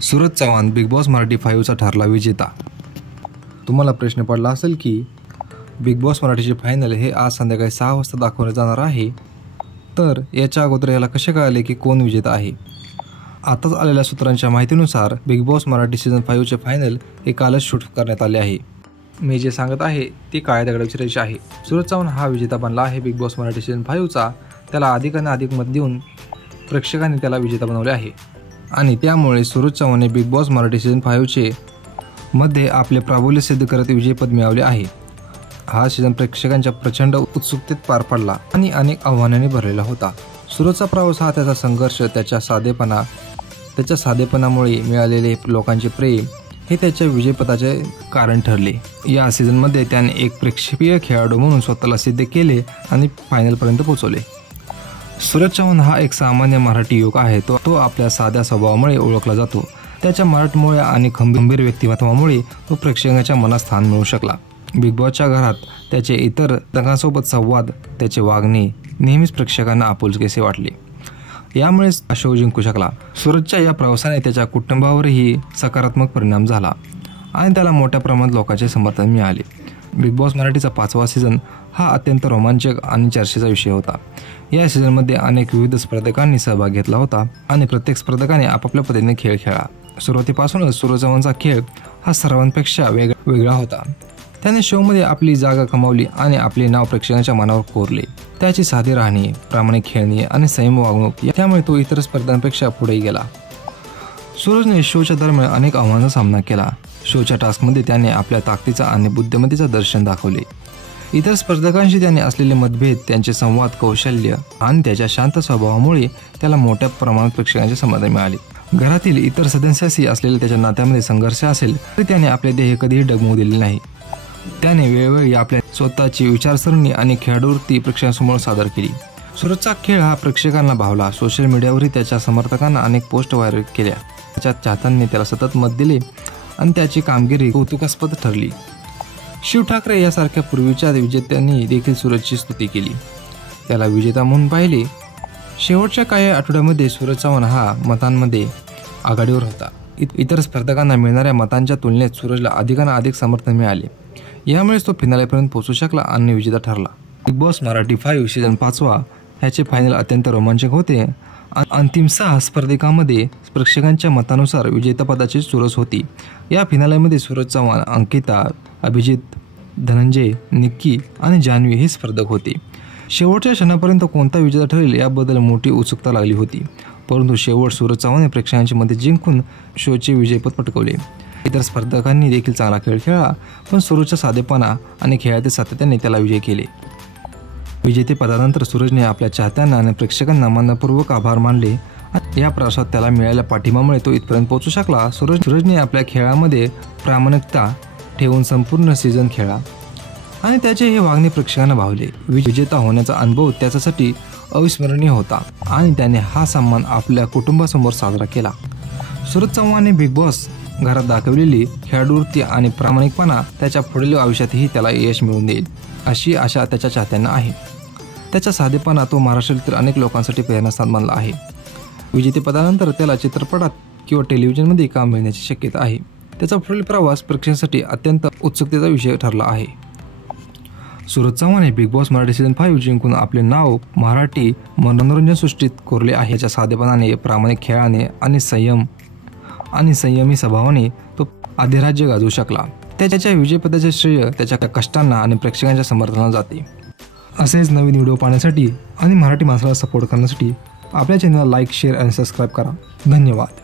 Suraj Chavan big Boss Marathi 5चा ठरला विजेता। तुम्हाला प्रश्न पडला असेल की बिग बॉस मराठीचे फायनल हे आज संध्याकाळी 6 वाजता दाखवले जाणार आहे, तर याच्या अगोदर याला कसे कळाले की कोण विजेता आहे? आताच आलेल्या सूत्रांच्या माहितीनुसार बिग बॉस मराठी सीझन 5चे फायनल हे कालच शूट करण्यात आले आहे। मी जे सांगत आहे ती काळ्या दगडाची रेषा आहे। सूरज चव्हाण हा विजेता बनला आहे बिग बॉस मराठी सीझन 5चा। त्याला अधिकाधिक अधिक मत देऊन प्रेक्षकांनी त्याला विजेता बनवले आहे आणि त्यामुळे सूरज चव्हाणने बिग बॉस मराठी सीझन 5चे मध्ये आपले प्राबल्य सिद्ध करत विजेतेपद मिळवले आहे। हा सीझन प्रेक्षकांच्या प्रचंड उत्सुकतेत पार पडला आणि अनेक आव्हानांनी भरलेला होता। सूरजचा प्रवास हा त्याचा संघर्ष, त्याच्या साधेपणामुळे मिळालेले लोकांचे प्रेम हे त्याच्या विजयपदाचे कारण ठरले। या सीझनमध्ये त्याने एक प्रेक्षणीय खेळाडू म्हणून स्वतःला सिद्ध केले आणि फायनलपर्यंत पोहोचवले। सूरज चव्हाण हा एक सामान्य मराठी युवक आहे। तो आपल्या साध्या स्वभावामुळे ओळखला जातो। त्याच्या मराठमोळे आणि खंबीर व्यक्तिमत्वामुळे तो प्रेक्षकांच्या मनात स्थान मिळवू शकला। बिग बॉसच्या घरात त्याचे इतर सदस्यांसोबत संवाद, त्याचे वागणे नेहमीच प्रेक्षकांना आपुलकेसे वाटले। यामुळेच शो जिंकू शकला। सूरजच्या या प्रवासाने त्याच्या कुटुंबावरही सकारात्मक परिणाम झाला आणि त्याला मोठ्या प्रमाणात लोकांचे समर्थन मिळाले। बिग बॉस मराठीचा 5वा सीझन हा अत्यंत रोमांचक आणि चर्चेचा विषय होता। या सीझनमध्ये अनेक विविध स्पर्धकांनी सहभाग घेतला होता आणि प्रत्येक स्पर्धकाने आपापल्या पद्धतीने खेळ खेळला। सुरुवातीपासूनच सूरज चव्हाणचा खेळ हा सर्वांपेक्षा वेगळा होता। त्याने शोमध्ये आपली जागा कमावली आणि आपले नाव प्रेक्षकांच्या मनावर कोरले। त्याची साधी राहणी, प्रामाणिक खेळणी आणि संयम वागणूक त्यामुळे तो इतर स्पर्धांपेक्षा पुढे गेला। सूरजने शोच्या दरम्यान अनेक आव्हानांचा सामना केला। शोच्या टास्कमध्ये त्याने आपल्या ताकदीचा आणि बुद्धिमत्तेचा दर्शन दाखवले। इतर स्पर्धकांशी त्याने असलेले मतभेद, त्यांचे संवाद कौशल्य आणि त्याच्या शांत स्वभावामुळे त्याला मोठ्या प्रमाणात प्रेक्षकांचे समाधान मिळाले। घरातील इतर सदस्यांशी असलेल्या त्याच्या नात्यामध्ये संघर्ष असेल तरी त्याने आपले ध्येय कधीही डगमवू दिले नाही। त्याने वेळोवेळी आपल्या स्वतःची विचारसरणी आणि खेळाडूवृत्ती प्रेक्षकांसमोर सादर केली। सूरजचा खेळ हा प्रेक्षकांना भावला। सोशल मीडियावरही त्याच्या समर्थकांना अनेक पोस्ट व्हायरल केल्या। त्याच्या चाहत्यांनी त्याला सतत मत दिले आणि त्याची कामगिरी कौतुकास्पद ठरली। शिव ठाकरे यासारख्या पूर्वीच्या विजेत्यांनी देखील सूरजची स्तुती केली, त्याला विजेता म्हणून पाहिले। शेवटच्या काही आठवड्यामध्ये सूरज चव्हाण हा मतांमध्ये आघाडीवर होता। इतर स्पर्धकांना मिळणाऱ्या मतांच्या तुलनेत सूरजला अधिक समर्थन मिळाले। यामुळेच तो फिनालेपर्यंत पोहोचू शकला आणि विजेता ठरला। बिग बॉस मराठी 5 सीझन 5वा ह्याचे फायनल अत्यंत रोमांचक होते। अंतिम 6 स्पर्धकांमध्ये प्रेक्षकांच्या मतानुसार विजेतेपदाची चुरस होती। या फिनालेमध्ये सूरज चव्हाण, अंकिता, अभिजित, धनंजय, निक्की आणि जान्हवी हे स्पर्धक होते। शेवटच्या क्षणापर्यंत कोणता विजेता ठरेल याबद्दल मोठी उत्सुकता लागली होती, परंतु शेवट सूरज चव्हाणने प्रेक्षकांची मते जिंकून शोचे विजेतेपद पटकावले। इतर स्पर्धकांनी देखील चांगला खेळ खेळला, पण सूरजच्या साधेपणा आणि खेळातील सातत्याने त्याला विजय केले। विजेतेपदानंतर सूरजने आपल्या चाहत्यांना आणि प्रेक्षकांना मनपूर्वक आभार मानले। या प्रवासात त्याला मिळालेल्या पाठिंब्यामुळे तो इथपर्यंत पोहोचू शकला। सूरजने आपल्या खेळामध्ये प्रामाणिकता ठेवून संपूर्ण सीझन खेळला आणि त्याचे हे वागणे प्रेक्षकांना भावले। विजेता होण्याचा अनुभव त्याच्यासाठी अविस्मरणीय होता आणि त्याने हा सन्मान आपल्या कुटुंबासमोर साजरा केला। सूरज चव्हाणने बिग बॉस घरात दाखवलेली खेळाडूवृत्ती आणि प्रामाणिकपणा त्याच्या पुढील आयुष्यातही त्याला यश मिळवून देईल अशी आशा त्याच्या चाहत्यांना आहे। त्याचा साधेपणा तो महाराष्ट्रातील अनेक लोकांसाठी प्रेरणास्थान बनला आहे। विजेतेपदानंतर त्याला चित्रपटात किंवा टेलिव्हिजनमध्ये काम मिळण्याची शक्यता आहे। त्याचा पुढील प्रवास प्रेक्षकांसाठी अत्यंत उत्सुकतेचा विषय ठरला आहे। सूरज चव्हाणने बिग बॉस मराठी सीझन 5 जिंकून आपले नाव मराठी मनोरंजन सृष्टीत कोरले आहे। त्याच्या साधेपणाने, प्रामाणिक खेळाने आणि संयमी स्वभावाने तो अधिराज्य गाजवू शकला। त्याच्या विजयपदाचे श्रेय त्याच्या कष्टांना आणि प्रेक्षकांच्या समर्थनाला जाते। असेच नवीन व्हिडिओ पाहण्यासाठी आणि मराठी माणसाला सपोर्ट करण्यासाठी आपल्या चॅनलला लाईक, शेअर आणि सबस्क्राईब करा। धन्यवाद।